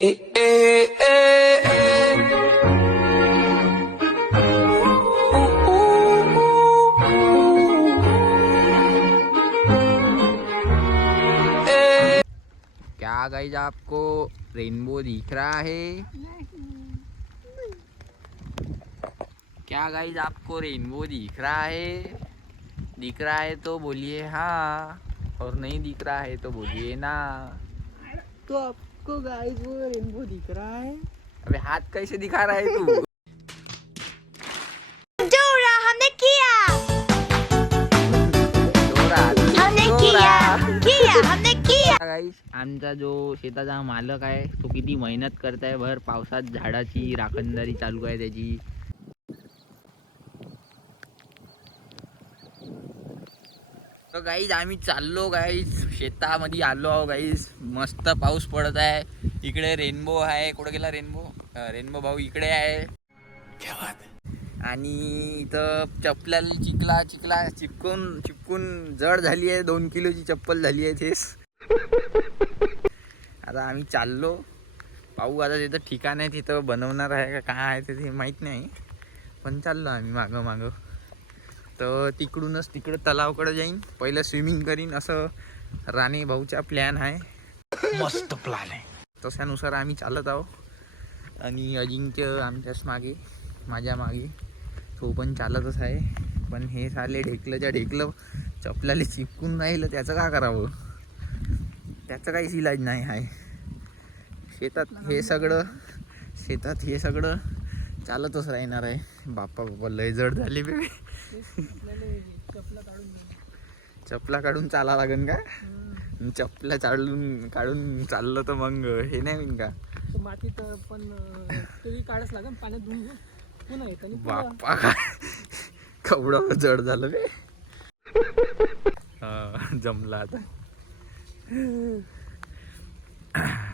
क्या गाइस आपको रेनबो दिख रहा है? क्या गाइस आपको रेनबो दिख रहा है? दिख रहा है तो बोलिए हाँ, और नहीं दिख रहा है तो बोलिए ना। तो आपको गाइस वो रेनबो दिख रहा है? अबे हाथ कैसे दिखा रहा है तू? जोरा हमने किया हमने किया गाइस आमचा जो शेताचा मालक आहे तो किती मेहनत करताय भर पावसात झाडाची राखणदारी चालू आहे त्याची. तर गाईज आम्ही चाललो गाईज शेतामध्ये आलो आहो गाईज. मस्त पाऊस पडत आहे. इकडे रेनबो आहे. कुठे गेला रेनबो? रेनबो भाऊ इकडे आहे. क्या बात आहे. आणि इथं चप्पल चिखला चिपकून जड झाली आहे. 2 किलोची चप्पल झाली आहे तेच. आता आम्ही चाललो पाहू. आता तिथं ठिकाण आहे तिथं बनवणार आहे का काय आहे ते माहीत नाही, पण चाललो आम्ही मागं. तर तिकडूनच तिकडं तलावकडे जाईन, पहिलं स्विमिंग करीन, असं राणे भाऊचा प्लॅन आहे. मस्त प्लॅन आहे. तशानुसार आम्ही चालत आहो. आणि अजिंक्य आमच्याच मागे, माझ्या मागे, तो पण चालतच आहे. पण हे साले ढेकलं चपलाले चिपकून राहिलं, त्याचं का करावं? त्याचं काहीच इलाज नाही आहे. शेतात हे सगळं चालतच राहणार आहे. बाप्पा लय जड झाली बेबी. चपला काढून चाला लागेल का? चपला काढून चाललं तर मग हे नाही होईन का? मातीत पण तरी काढच लागेल, पाण्यात धुवून पुन्हा येत. बाप्पा कवडं जड झालं बे. जमला आता.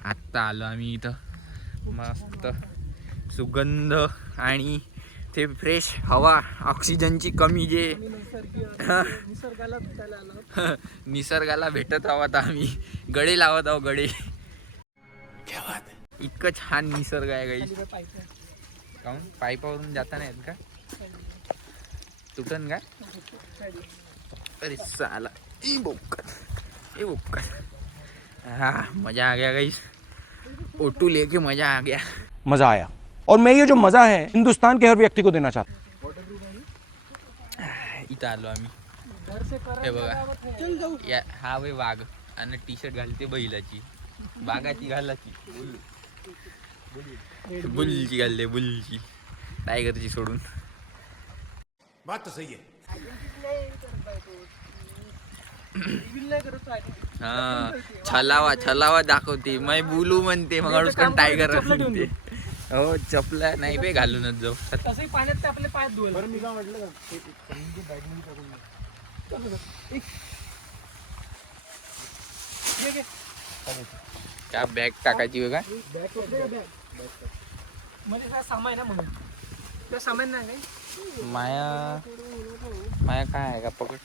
आत्ता आलो आम्ही इथं. मस्त सुगंध आणि ते फ्रेश हवा, ऑक्सिजनची कमी जे निसर्गाला भेटत आहोत आम्ही. गडे लावत आहोत गडे. इतकं छान निसर्ग आहे गाईस. काऊन पाईपावरून जाता नाहीत का? तुटन का? अरे साला ए बोक्का. हाँ मजा आ गया गाइस. ओटू लेके मजा आ गया. मजा आया. और मैं ये जो मजा है हिंदुस्तान के हर व्यक्ति को देना चाहता हूँ. इथं आलो आम्ही. हे बघा हा वे वाघ आणि टी शर्ट घालते बैलाची. वाघाची घालाची बुलची घालते, बुलची टायगरची सोडून. बात तो सही है. हा छलावा दाखवते. मैं बोलू म्हणते मग टायगर म्हणते. हो चपला नाही बे घालूनच जाऊ. तसंही पाण्यात ते आपले पाय धुवल. बरं मी काय म्हटलं का बॅग टाकायची बघा. म्हणजे काय सामान आहे म्हणून त्या सामान नाही काही. माया काय आहे का? पकड